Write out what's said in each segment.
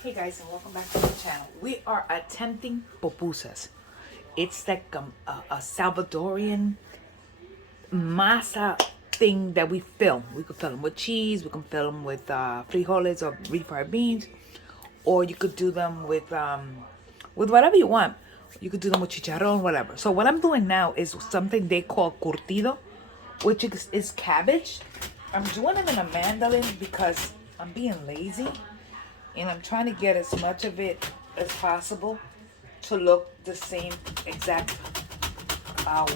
Hey guys, and welcome back to the channel. We are attempting pupusas. It's like a Salvadorian masa thing that we fill. We could fill them with cheese, we can fill them with frijoles or refried beans, or you could do them with whatever you want. You could do them with chicharron, whatever. So what I'm doing now is something they call curtido, which is cabbage. I'm doing it in a mandolin because I'm being lazy. And I'm trying to get as much of it as possible to look the same exact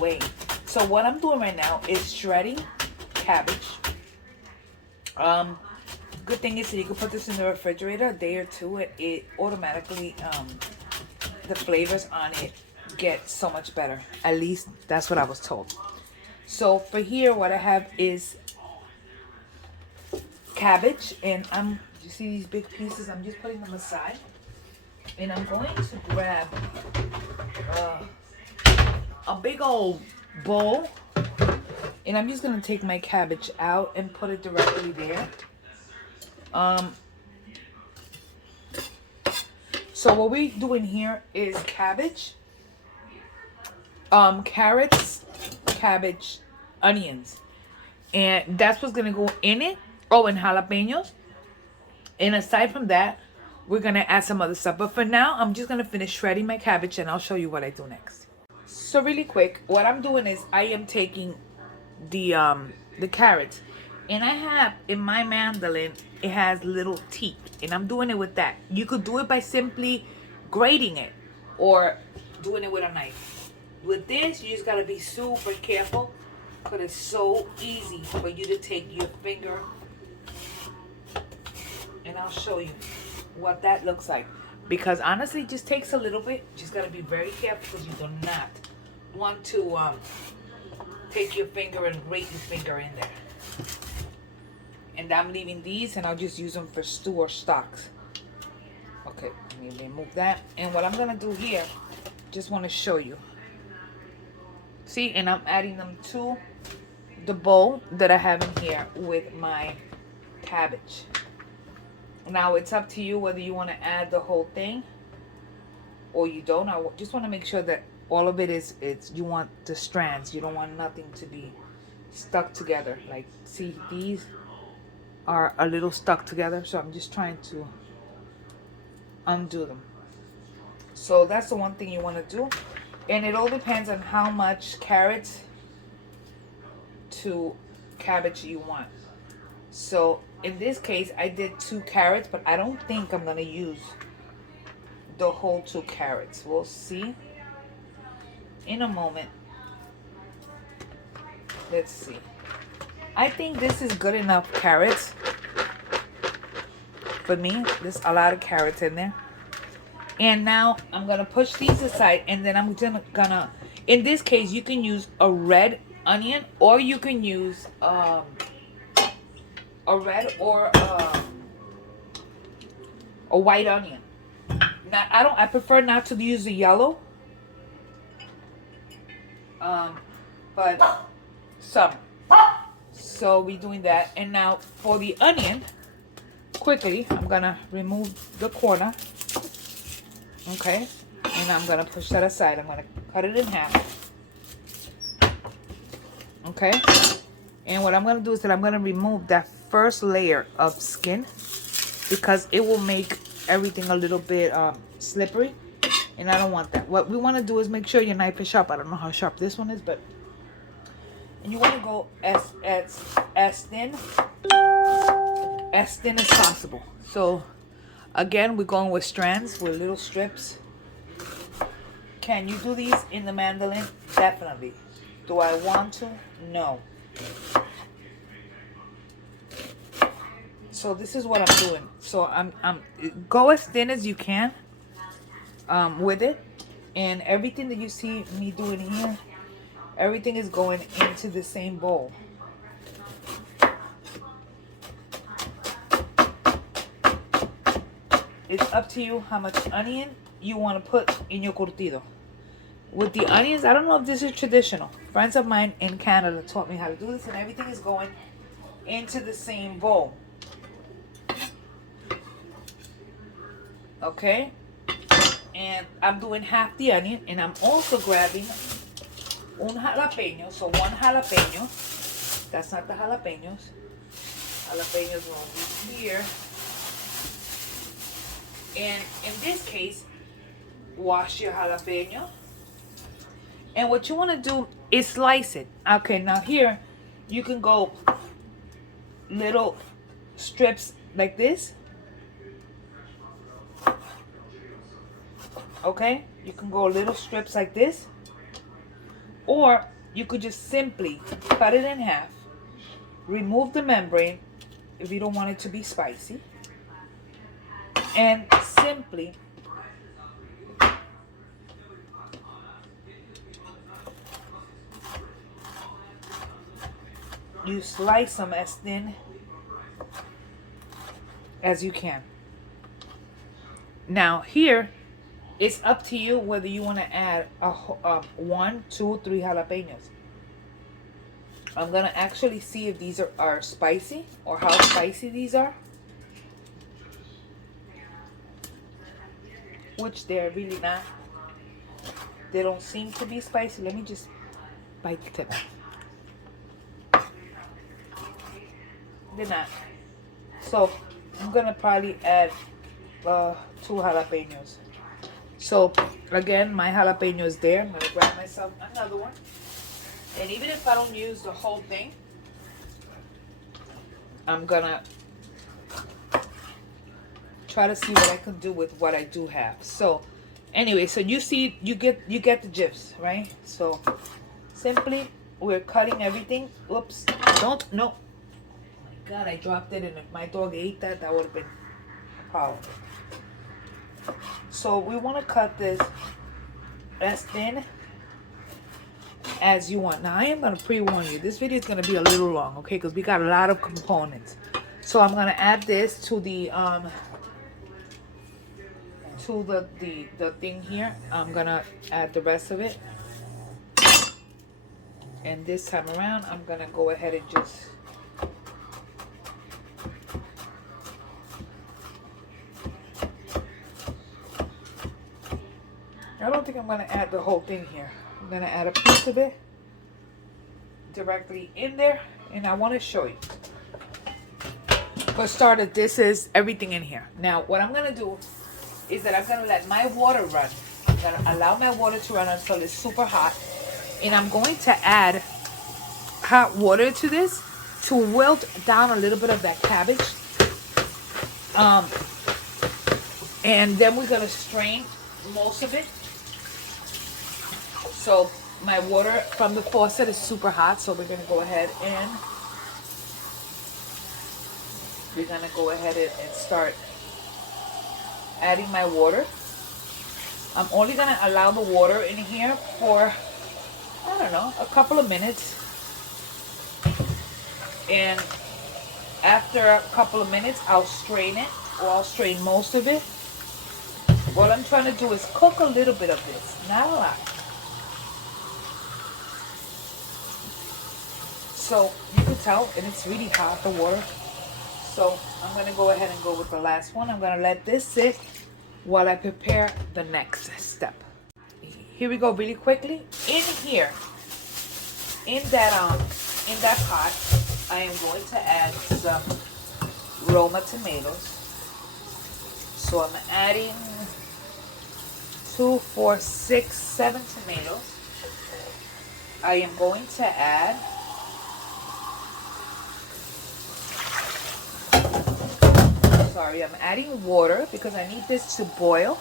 way. So what I'm doing right now is shredding cabbage. Good thing is that you can put this in the refrigerator a day or two. It automatically, the flavors on it get so much better. At least that's what I was told. So for here, what I have is cabbage, and you see these big pieces, I'm just putting them aside, and I'm going to grab a big old bowl, and I'm just going to take my cabbage out and put it directly there. So what we're doing here is cabbage, carrots, cabbage, onions, and that's what's going to go in it. Oh, and jalapenos. And aside from that, we're going to add some other stuff. But for now, I'm just going to finish shredding my cabbage, and I'll show you what I do next. So really quick, what I'm doing is I am taking the carrots, and I have in my mandolin, it has little teeth, and I'm doing it with that. You could do it by simply grating it or doing it with a knife. With this, you just got to be super careful because it's so easy for you to take your finger, and I'll show you what that looks like. Because honestly, it just takes a little bit. Just got to be very careful because you do not want to take your finger and grate your finger in there. And I'm leaving these, and I'll just use them for stew or stocks. Okay, let me remove that. And what I'm going to do here, just want to show you. See, and I'm adding them to the bowl that I have in here with my cabbage. Now it's up to you whether you want to add the whole thing or you don't. I just want to make sure that all of it is, you want the strands. You don't want nothing to be stuck together. Like, see, these are a little stuck together, so I'm just trying to undo them. So that's the one thing you want to do. And it all depends on how much carrots to cabbage you want. So in this case, I did 2 carrots, but I don't think I'm going to use the whole 2 carrots. We'll see in a moment. Let's see. I think this is good enough carrots for me. There's a lot of carrots in there. And now I'm going to push these aside, and then I'm gonna, in this case, you can use a red onion, or you can use a red or a white onion. Now I prefer not to use the yellow, but some. So we're doing that. And now for the onion, quickly I'm gonna remove the corner. Okay, and I'm gonna push that aside. I'm gonna cut it in half. Okay, and what I'm gonna do is that I'm gonna remove that first layer of skin because it will make everything a little bit slippery, and I don't want that. What we want to do is make sure your knife is sharp. I don't know how sharp this one is, but and you want to go as thin as possible. So again, we're going with strands, with little strips. Can you do these in the mandolin? Definitely. Do I want to? No. So this is what I'm doing. So I'm go as thin as you can with it, and everything that you see me doing here, everything is going into the same bowl. It's up to you how much onion you want to put in your curtido. With the onions, I don't know if this is traditional. Friends of mine in Canada taught me how to do this, and everything is going into the same bowl. Okay, and I'm doing half the onion, and I'm also grabbing un jalapeno. So one jalapeno. That's not the jalapenos. Jalapenos will be here. And in this case, wash your jalapeno. And what you want to do is slice it. Okay, now here you can go little strips like this. Okay, you can go little strips like this, or you could just simply cut it in half, remove the membrane if you don't want it to be spicy, and simply you slice them as thin as you can. Now here, it's up to you whether you want to add 1, 2, 3 jalapenos. I'm going to actually see if these are spicy or how spicy these are. Which they're really not. They don't seem to be spicy. Let me just bite the tip. They're not. So I'm going to probably add 2 jalapenos. So again, my jalapeno is there. I'm going to grab myself another one. And even if I don't use the whole thing, I'm going to try to see what I can do with what I do have. So anyway, so you see, you get the gist, right? So simply we're cutting everything. Oops. No. Oh my God, I dropped it, and if my dog ate that, that would have been a problem. So we want to cut this as thin as you want. Now I am going to pre-warn you, this video is going to be a little long, okay, because we got a lot of components. So I'm going to add this to the thing here. I'm going to add the rest of it, and this time around I'm going to go ahead and just I don't think I'm going to add the whole thing here. I'm going to add a piece of it directly in there, and I want to show you. For starters, this is everything in here. Now, what I'm going to do is that I'm going to let my water run. I'm going to allow my water to run until it's super hot, and I'm going to add hot water to this to wilt down a little bit of that cabbage. And then we're going to strain most of it. So my water from the faucet is super hot, so we're gonna go ahead and start adding my water. I'm only gonna allow the water in here for, I don't know, a couple of minutes. And after a couple of minutes, I'll strain it, or I'll strain most of it. What I'm trying to do is cook a little bit of this, not a lot. So you can tell, and it's really hot, the water. So I'm going to go ahead and go with the last one. I'm going to let this sit while I prepare the next step. Here we go really quickly. In here, in that pot, I am going to add some Roma tomatoes. So I'm adding 2, 4, 6, 7 tomatoes. I am going to add I'm adding water because I need this to boil.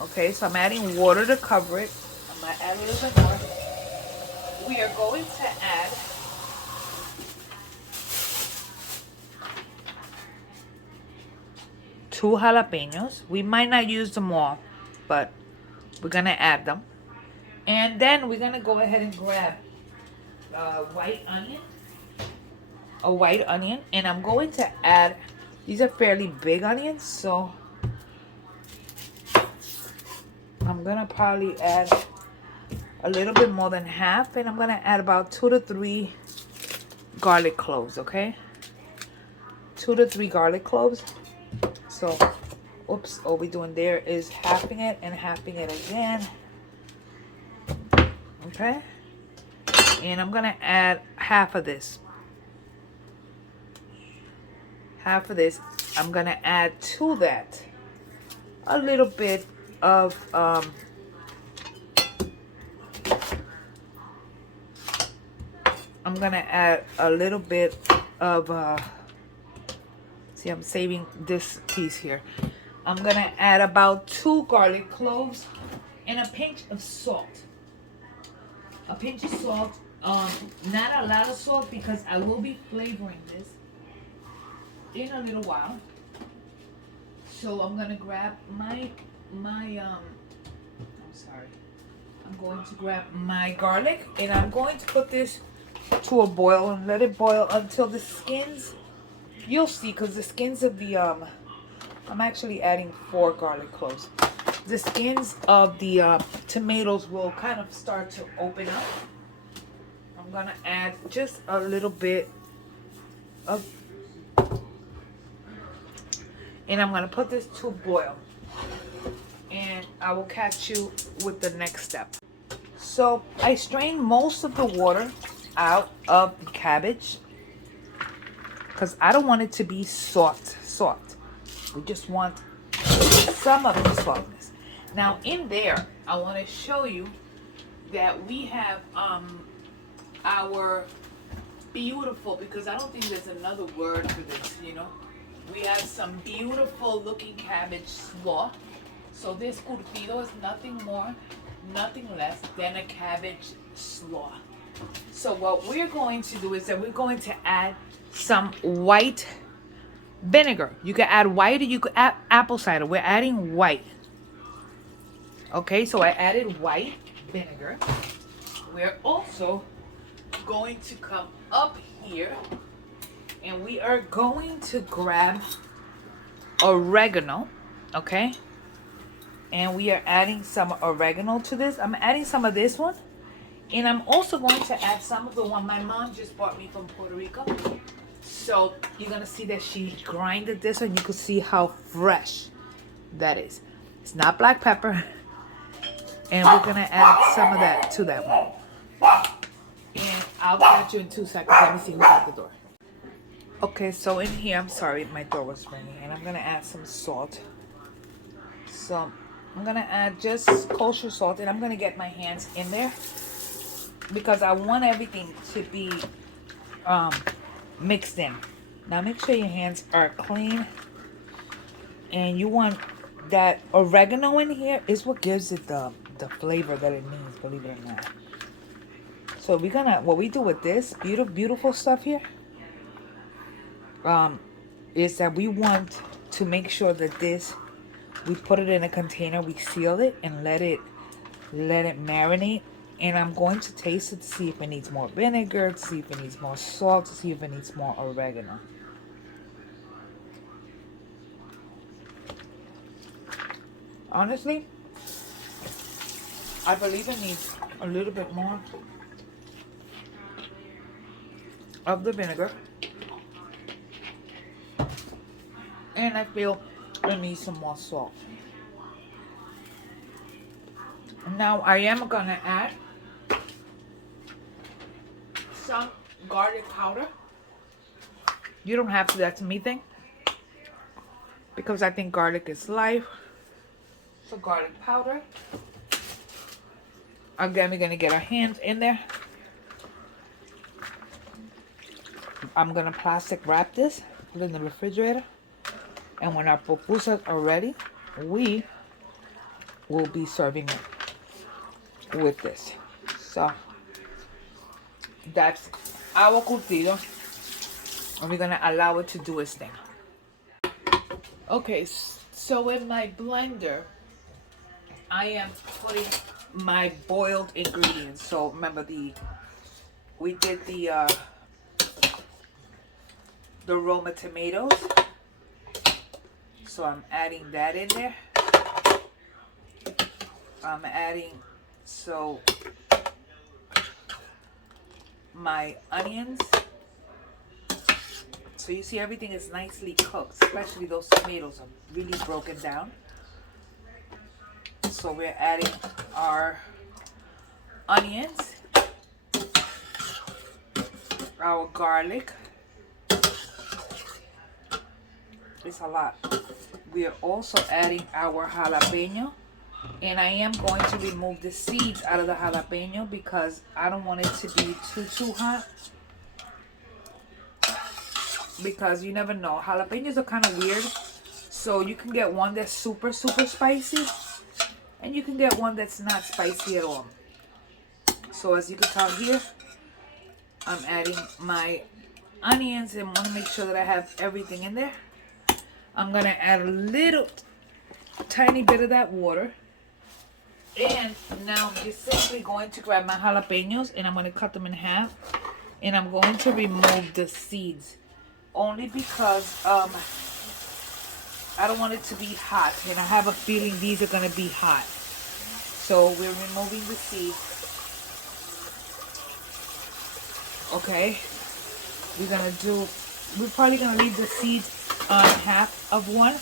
Okay, so I'm adding water to cover it. I'm going to add a little bit more. We are going to add two jalapenos. We might not use them all, but we're going to add them. And then we're going to go ahead and grab a white onion, and I'm going to add, these are fairly big onions, so I'm going to probably add a little bit more than half, and I'm going to add about 2 to 3 garlic cloves, okay? 2 to 3 garlic cloves. So Oops, all we're doing there is halving it and halving it again. Okay. And I'm gonna add half of this. Half of this. I'm gonna add to that a little bit of I'm gonna add a little bit of see, I'm saving this piece here. I'm gonna add about 2 garlic cloves and a pinch of salt. A pinch of salt, not a lot of salt because I will be flavoring this in a little while. So I'm gonna grab I'm sorry. I'm going to grab my garlic and I'm going to put this to a boil and let it boil until the skins, you'll see, because the skins of the I'm actually adding 4 garlic cloves. The skins of the tomatoes will kind of start to open up. I'm gonna add just a little bit of, and I'm gonna put this to boil, and I will catch you with the next step. So I strained most of the water out of the cabbage because I don't want it to be soft. We just want some of the softness. Now in there, I want to show you that we have our beautiful, because I don't think there's another word for this, you know. We have some beautiful looking cabbage slaw. So this curtido is nothing more, nothing less than a cabbage slaw. So what we're going to do is that we're going to add some white vinegar. You can add white or you could add apple cider. We're adding white. Okay, so I added white vinegar. We're also going to come up here and we are going to grab oregano. Okay, and we are adding some oregano to this. I'm adding some of this one. And I'm also going to add some of the one my mom just bought me from Puerto Rico. So you're going to see that she grinded this and you can see how fresh that is. It's not black pepper. And we're going to add some of that to that one. And I'll catch you in 2 seconds. Let me see who's at the door. Okay, so in here, I'm sorry, my door was ringing. And I'm going to add some salt. So I'm going to add just kosher salt. And I'm going to get my hands in there, because I want everything to be mixed in. Now make sure your hands are clean, and you want that oregano in here is what gives it the flavor that it needs, believe it or not. So we're gonna, what we do with this beautiful stuff here is that we want to make sure that this, we put it in a container, we seal it and let it marinate. And I'm going to taste it to see if it needs more vinegar, to see if it needs more salt, to see if it needs more oregano. Honestly, I believe it needs a little bit more of the vinegar. And I feel it needs some more salt. Now I am going to add some garlic powder. You don't have to, that's a me thing, because I think garlic is life. So garlic powder. Again, we're going to get our hands in there. I'm going to plastic wrap this, put it in the refrigerator. And when our pupusas are ready, we will be serving it with this. So that's our curtido, and we're gonna allow it to do its thing. Okay, so in my blender, I am putting my boiled ingredients. So remember we did the Roma tomatoes. So I'm adding that in there. I'm adding my onions. So you see everything is nicely cooked, especially those tomatoes are really broken down. So we're adding our onions, our garlic. It's a lot. We are also adding our jalapeno. And I am going to remove the seeds out of the jalapeno because I don't want it to be too hot. Because you never know. Jalapenos are kind of weird. So you can get one that's super spicy. And you can get one that's not spicy at all. So as you can tell here, I'm adding my onions and want to make sure that I have everything in there. I'm going to add a little tiny bit of that water. And now I'm just simply going to grab my jalapenos and I'm going to cut them in half. And I'm going to remove the seeds. Only because I don't want it to be hot. And I have a feeling these are going to be hot. So we're removing the seeds. Okay. We're probably going to leave the seeds on half of one.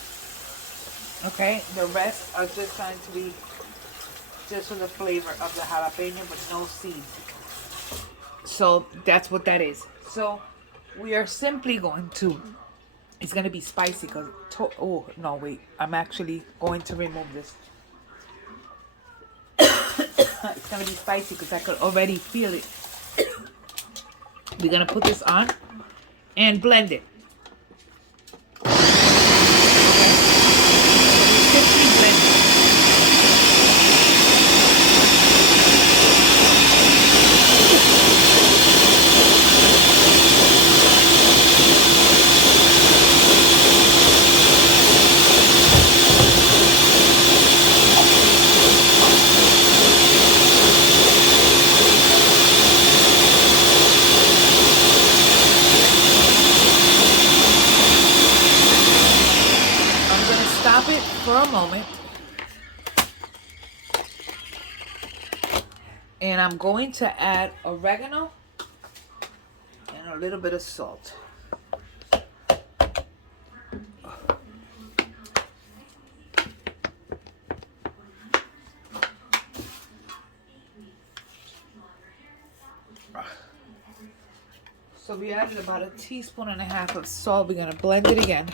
Okay. The rest are just going to be just for the flavor of the jalapeno, but no seeds. So that's what that is. So we are simply going to, it's going to be spicy because, oh no, wait, I'm actually going to remove this. It's going to be spicy because I could already feel it. We're going to put this on and blend it. Okay. Simply blend it. For a moment, and I'm going to add oregano and a little bit of salt. So we added about 1.5 teaspoons of salt. We're going to blend it again.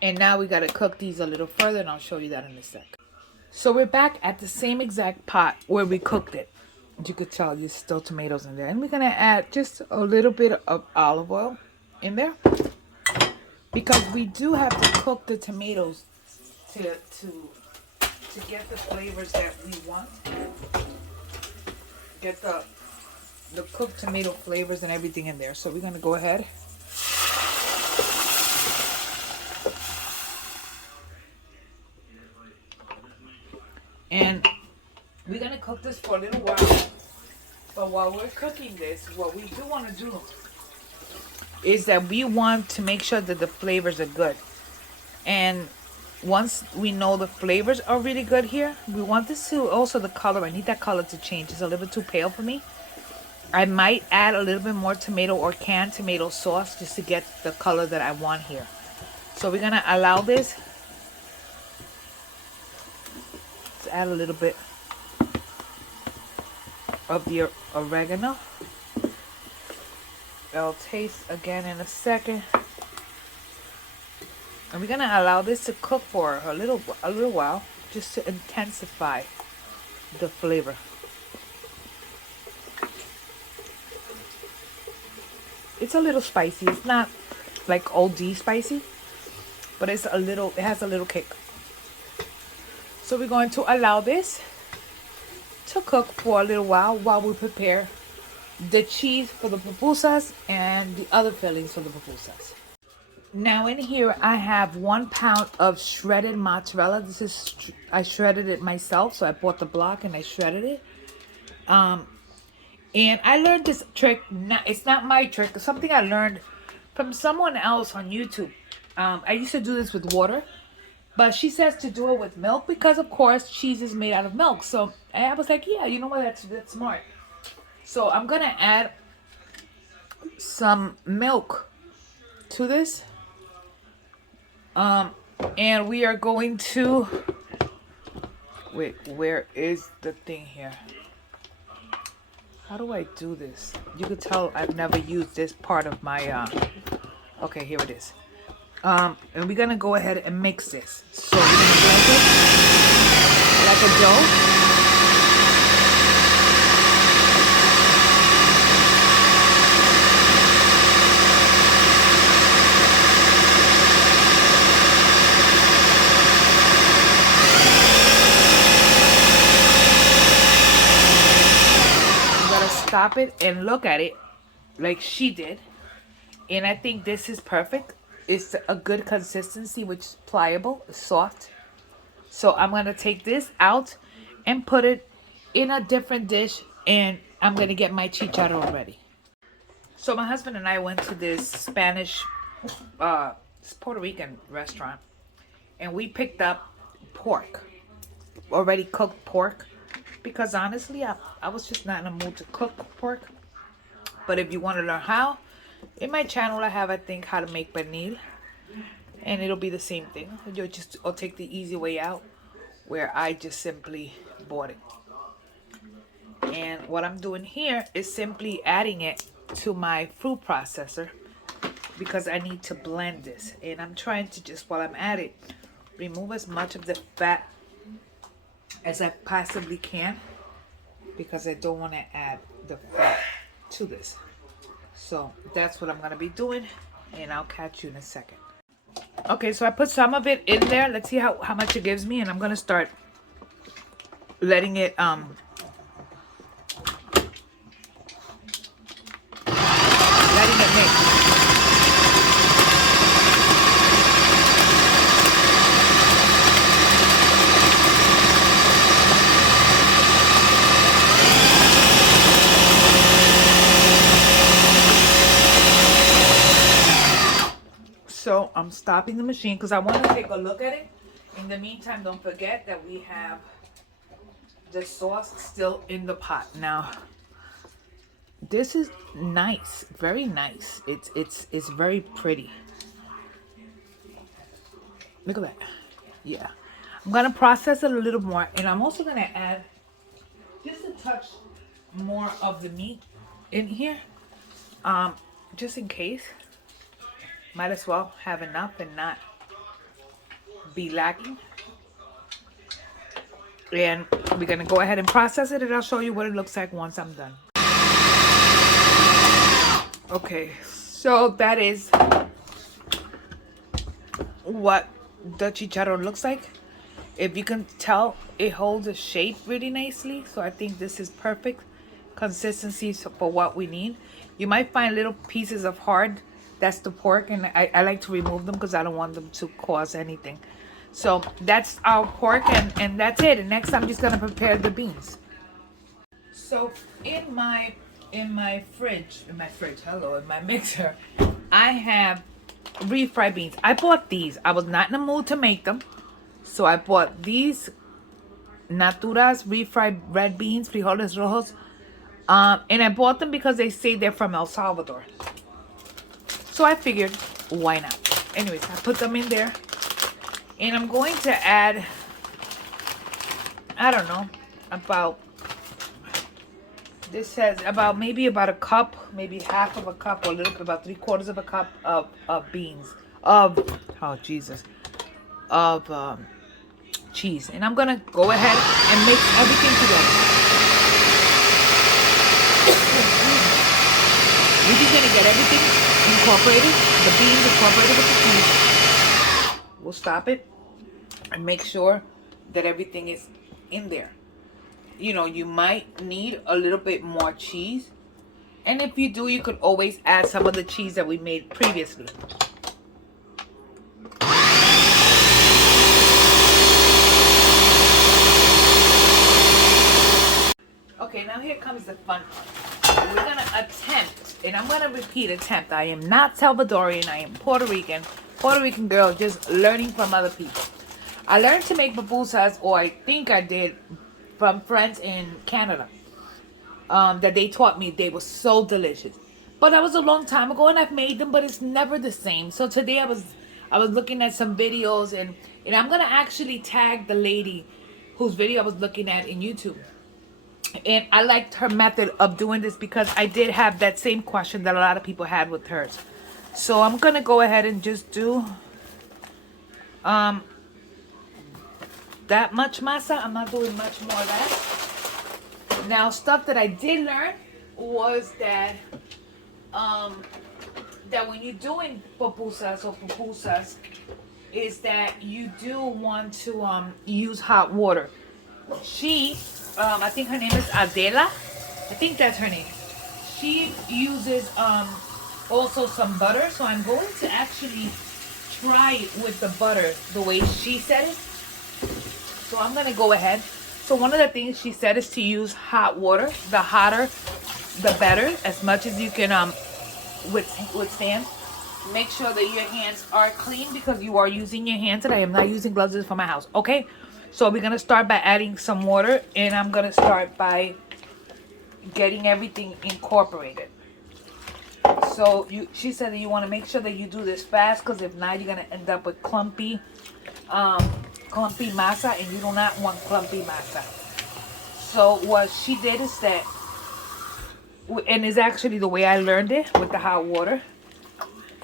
And now we got to cook these a little further, and I'll show you that in a sec. So we're back at the same exact pot where we cooked it. As you could tell, there's still tomatoes in there. And we're going to add just a little bit of olive oil in there. Because we do have to cook the tomatoes to get the flavors that we want. Get the cooked tomato flavors and everything in there. So we're going to go ahead. And we're going to cook this for a little while. But while we're cooking this, what we do want to do is that we want to make sure that the flavors are good. And once we know the flavors are really good here, we want this to also the color. I need that color to change. It's a little bit too pale for me. I might add a little bit more tomato or canned tomato sauce just to get the color that I want here. So we're going to allow this. Let's add a little bit of the oregano. I'll taste again in a second. And we're going to allow this to cook for a little while just to intensify the flavor. It's a little spicy. It's not like OD spicy, but it has a little kick. So we're going to allow this to cook for a little while we prepare the cheese for the pupusas and the other fillings for the pupusas. Now in here I have 1 pound of shredded mozzarella. I shredded it myself, so I bought the block and I shredded it. And I learned this trick. It's not my trick. It's something I learned from someone else on YouTube. I used to do this with water, but she says to do it with milk because, of course, cheese is made out of milk. So I was like, yeah, you know what? That's smart. So I'm gonna add some milk to this, and we are going to wait. Where is the thing here? How do I do this? You could tell I've never used this part of my okay, here it is. And we're gonna go ahead and mix this. So we're gonna blend it like a dough. I'm gonna stop it and look at it like she did. And I think this is perfect. It's a good consistency, which is pliable, soft. So I'm going to take this out and put it in a different dish. And I'm going to get my chicharron ready. So my husband and I went to this Spanish, Puerto Rican restaurant. And we picked up pork. Already cooked pork. Because honestly, I was just not in the mood to cook pork. But if you want to learn how, in my channel I have, I think, how to make pernil, and it'll be the same thing. I'll take the easy way out, where I just simply bought it. And what I'm doing here is simply adding it to my food processor, because I need to blend this. And I'm trying to just, while I'm at it, remove as much of the fat as I possibly can, because I don't want to add the fat to this. So that's what I'm going to be doing, and I'll catch you in a second. Okay, so I put some of it in there. Let's see how much it gives me, and I'm going to start letting it mix. So I'm stopping the machine because I want to take a look at it. In the meantime, don't forget that we have the sauce still in the pot. Now, this is nice, very nice. It's very pretty. Look at that. Yeah, I'm gonna process it a little more, and I'm also gonna add just a touch more of the meat in here, just in case. Might as well have enough and not be lacking. And we're going to go ahead and process it, and I'll show you what it looks like once I'm done. Okay, so that is what the chicharron looks like. If you can tell, it holds a shape really nicely. So I think this is perfect consistency for what we need. You might find little pieces of hard. That's the pork, and I like to remove them because I don't want them to cause anything. So that's our pork, and that's it. And next I'm just gonna prepare the beans. So in my mixer, I have refried beans. I bought these. I was not in the mood to make them, so I bought these Naturas refried red beans, frijoles rojos, and I bought them because they say they're from El Salvador. So I figured, why not? Anyways, I put them in there. And I'm going to add, I don't know, about, this says maybe about a cup, maybe half of a cup, or a little bit, about 3/4 of a cup of beans, of cheese. And I'm going to go ahead and mix everything together. We're just going to get everything incorporated, the beans incorporated with the cheese. We'll stop it and make sure that everything is in there. You know, you might need a little bit more cheese, and if you do, you could always add some of the cheese that we made previously. Okay, now here comes the fun part. we're gonna attempt, and I'm gonna repeat attempt. I am not Salvadorian, I am Puerto Rican. Puerto Rican girl, just learning from other people. I learned to make pupusas, or I think I did, from friends in Canada. That they taught me. They were so delicious. But that was a long time ago, and I've made them, but it's never the same. So today I was looking at some videos, and I'm gonna actually tag the lady whose video I was looking at in YouTube. And I liked her method of doing this because I did have that same question that a lot of people had with hers. So I'm gonna go ahead and just do that much masa. I'm not doing much more of that. Now, stuff that I did learn was that that when you're doing pupusas, is that you do want to use hot water. She, I think her name is Adela. I think that's her name. She uses also some butter, so I'm going to actually try it with the butter the way she said it. So I'm gonna go ahead. So one of the things she said is to use hot water. The hotter, the better, as much as you can withstand. Make sure that your hands are clean because you are using your hands, and I am not using gloves for my house. Okay, so we're gonna start by adding some water, and I'm gonna start by getting everything incorporated. So she said that you want to make sure that you do this fast, because if not, you're gonna end up with clumpy masa, and you do not want clumpy masa. So what she did is that, and is actually the way I learned it with the hot water,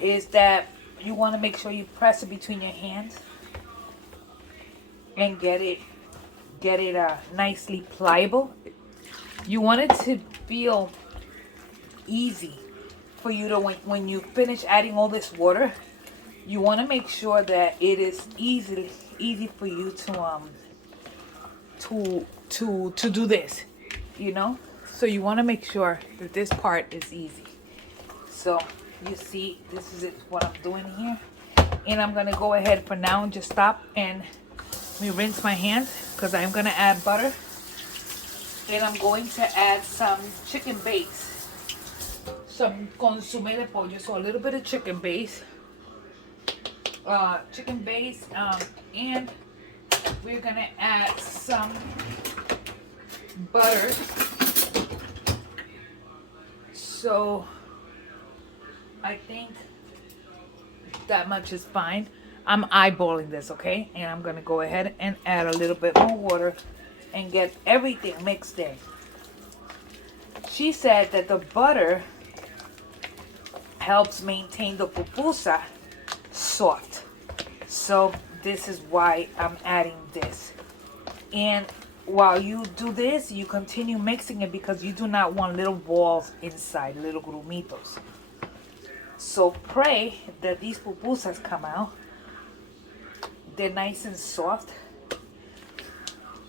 is that you want to make sure you press it between your hands and get it nicely pliable. You want it to feel easy for you to, when you finish adding all this water, you want to make sure that it is easy for you to do this, you know. So you want to make sure that this part is easy. So you see, this is what I'm doing here, and I'm gonna go ahead for now and just stop and let me rinse my hands, because I'm gonna add butter, and I'm going to add some chicken base, some consommé de pollo, so a little bit of chicken base, and we're gonna add some butter. So I think that much is fine. I'm eyeballing this, okay? And I'm gonna go ahead and add a little bit more water and get everything mixed in. She said that the butter helps maintain the pupusa soft. So this is why I'm adding this. And while you do this, you continue mixing it, because you do not want little balls inside, little grumitos. So pray that these pupusas come out. They're nice and soft.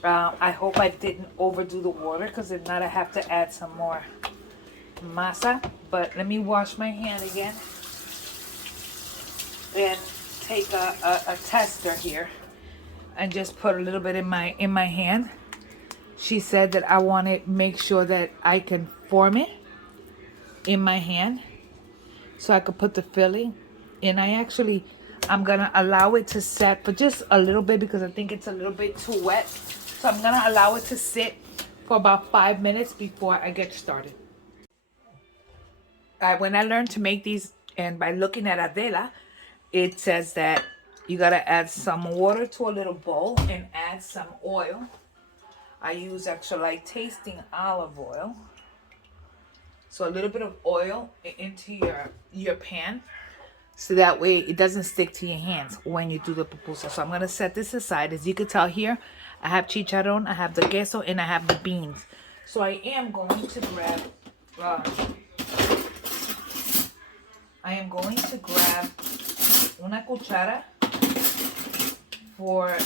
I hope I didn't overdo the water, because if not, I have to add some more masa. But let me wash my hand again and take a tester here and just put a little bit in my hand. She said that I want to make sure that I can form it in my hand, so I could put the filling. And I'm gonna allow it to set for just a little bit, because I think it's a little bit too wet. So I'm gonna allow it to sit for about 5 minutes before I get started. When I learned to make these, and by looking at Adela, it says that you gotta add some water to a little bowl and add some oil. I use extra light tasting olive oil. So a little bit of oil into your pan, so that way it doesn't stick to your hands when you do the pupusa. So I'm gonna set this aside. As you can tell here, I have chicharron, I have the queso, and I have the beans. So I am going to grab una cuchara for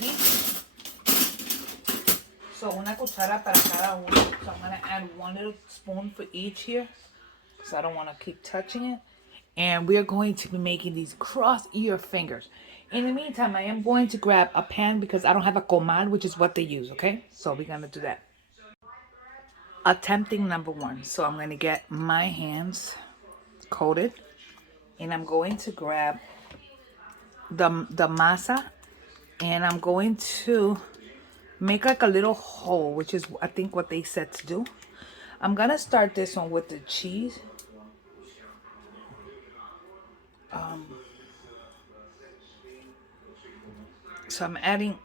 each. So una cuchara para cada uno. So I'm gonna add one little spoon for each here, so I don't want to keep touching it. And we're going to be making these cross-ear fingers. In the meantime, I am going to grab a pan, because I don't have a comal, which is what they use, okay? So we're gonna do that. attempting number one. So I'm going to get my hands coated, and I'm going to grab the masa, and I'm going to make like a little hole, which is I think what they said to do. I'm going to start this one with the cheese. So I'm adding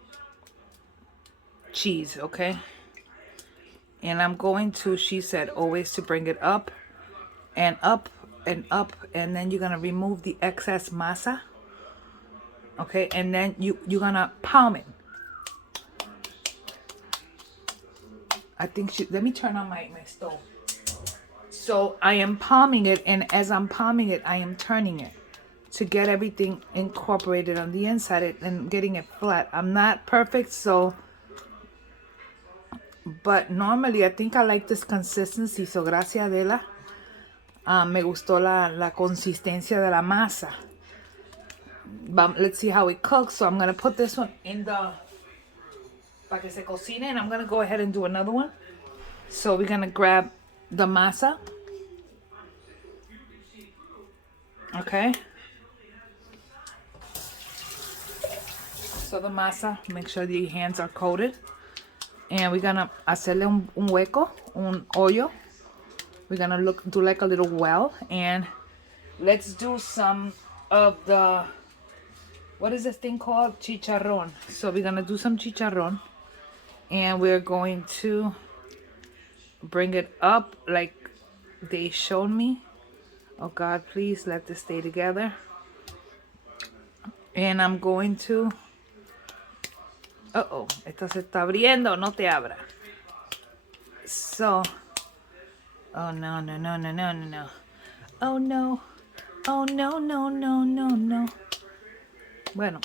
cheese, okay? And I'm going to, she said, always to bring it up and up and up. And then you're going to remove the excess masa. Okay, and then you're going to palm it. I think let me turn on my stove. So I am palming it, and as I'm palming it, I am turning it to get everything incorporated on the inside and getting it flat. I'm not perfect, so... But normally, I think I like this consistency. So, gracias, Adela. Me gustó la consistencia de la masa. Let's see how it cooks. So, I'm going to put this one in the... Para que se cocine. And I'm going to go ahead and do another one. So, we're going to grab the masa. Okay. So, the masa. Make sure your hands are coated. And we're gonna hacerle un hueco, un hoyo. We're gonna do like a little well. And let's do some of the, what is this thing called? Chicharrón. So we're gonna do some chicharrón. And we're going to bring it up like they showed me. Oh God, please let this stay together. And I'm going to... Uh-oh, esta se está abriendo, no te abra. So, oh no, no, no, no, no, no, no. Oh no, oh no, no, no, no, no. Bueno.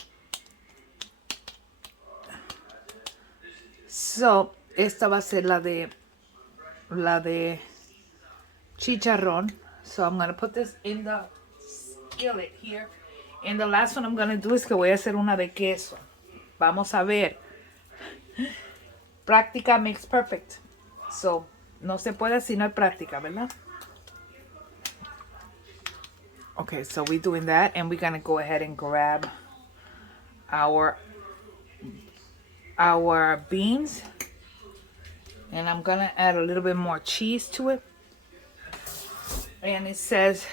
So, esta va a ser la de chicharrón. So, I'm going to put this in the skillet here. And the last one I'm going to do is que voy a hacer una de queso. Vamos a ver. Práctica makes perfect. So, no se puede si no hay práctica, ¿verdad? Okay, so we're doing that. And we're going to go ahead and grab our beans. And I'm going to add a little bit more cheese to it. And it says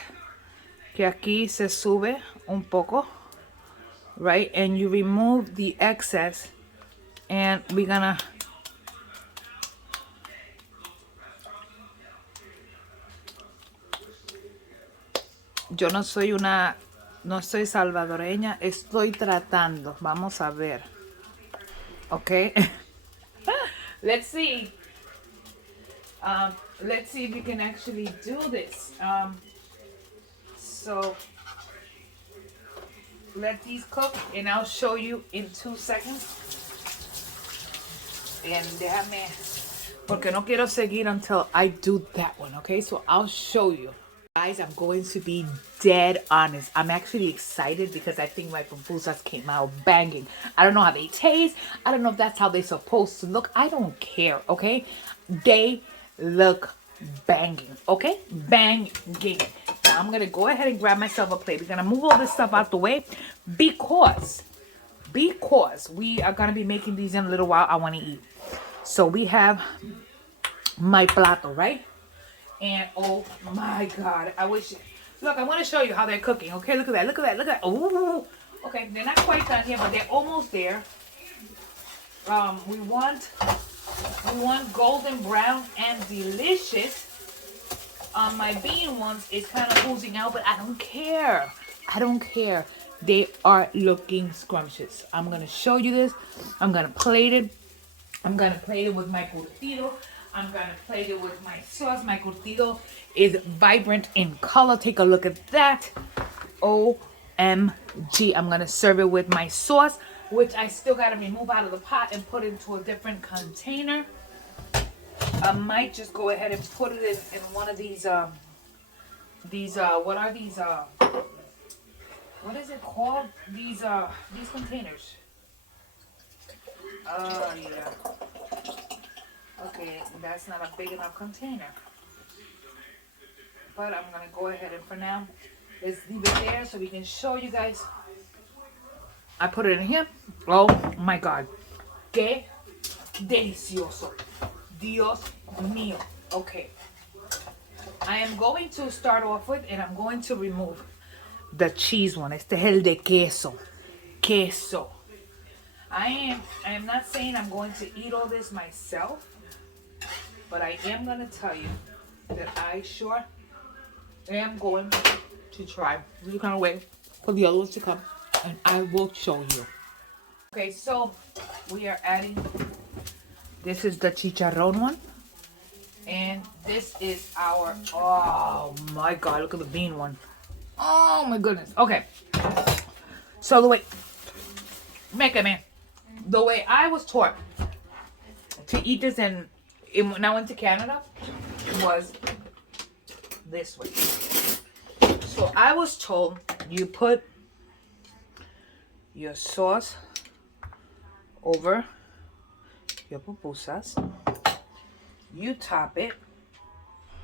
que aquí se sube un poco. Right? And you remove the excess. And we're gonna... Yo no soy salvadoreña. Estoy tratando. Vamos a ver. Okay? Let's see. Let's see if we can actually do this. So... Let these cook, and I'll show you in 2 seconds. And déjame, porque no quiero seguir until I do that one, okay? So I'll show you. Guys, I'm going to be dead honest. I'm actually excited because I think my pupusas came out banging. I don't know how they taste. I don't know if that's how they're supposed to look. I don't care, okay? They look banging, okay? Banging. Now I'm gonna go ahead and grab myself a plate. We're gonna move all this stuff out the way because we are gonna be making these in a little while. I want to eat. So we have my plato, right? And oh my God, I wish. Look, I want to show you how they're cooking. Okay, look at that. Look at that. Look at that. Ooh. Okay, they're not quite done here, but they're almost there. We want golden brown and delicious. My bean ones is kind of oozing out, but I don't care. I don't care. They are looking scrumptious. I'm going to show you this. I'm going to plate it. I'm going to plate it with my curtido. I'm going to plate it with my sauce. My curtido is vibrant in color. Take a look at that. OMG. I'm going to serve it with my sauce, which I still got to remove out of the pot and put into a different container. I might just go ahead and put it in one of these, what are these, what is it called? These containers. Yeah. Okay, that's not a big enough container. But I'm gonna go ahead and for now, let's leave it there so we can show you guys. I put it in here. Oh my God. Que delicioso. Dios mío. Okay. I am going to start off with, and I'm going to remove the cheese one. Este es el de queso. Queso. I am not saying I'm going to eat all this myself, but I am going to tell you that I sure am going to try. We're going to wait for the other ones to come, and I will show you. Okay, so we are adding, this is the chicharrón one. And this is our, oh my God, look at the bean one. Oh my goodness. Okay. So the way, the way I was taught to eat this when I went to Canada was this way. So I was told you put your sauce over your pupusas. You top it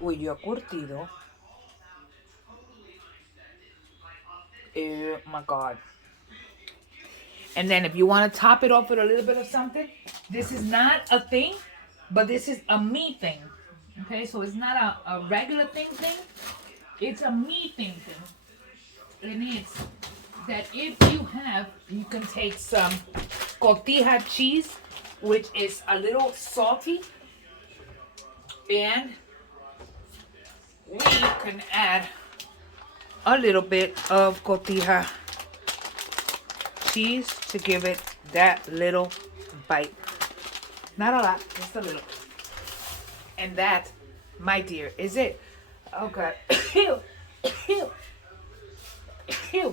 with your curtido. Oh my God. And then if you want to top it off with a little bit of something, this is not a thing, but this is a me thing. Okay, so it's not a regular thing. It's a me thing. And it's that if you can take some cotija cheese, which is a little salty. And we can add a little bit of cotija cheese to give it that little bite. Not a lot, just a little. And that, my dear, is it. Oh God.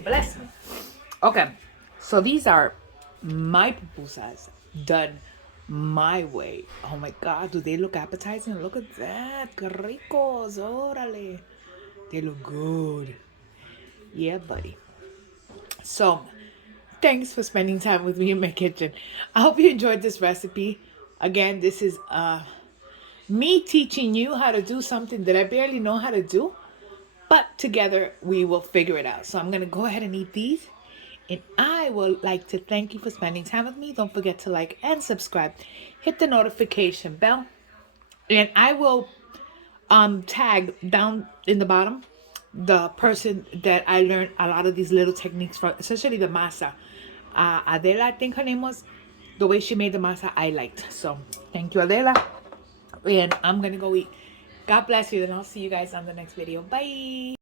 Bless me. Okay, so these are my pupusas done my way. Oh my God, do they look appetizing? Look at that. Que ricos. Órale. They look good. Yeah, buddy. So, thanks for spending time with me in my kitchen. I hope you enjoyed this recipe. Again, this is me teaching you how to do something that I barely know how to do. But together, we will figure it out. So I'm going to go ahead and eat these. And I would like to thank you for spending time with me. Don't forget to like and subscribe. Hit the notification bell. And I will tag down in the bottom the person that I learned a lot of these little techniques from, especially the masa. Adela, I think her name was. The way she made the masa, I liked. So thank you, Adela. And I'm going to go eat. God bless you. And I'll see you guys on the next video. Bye.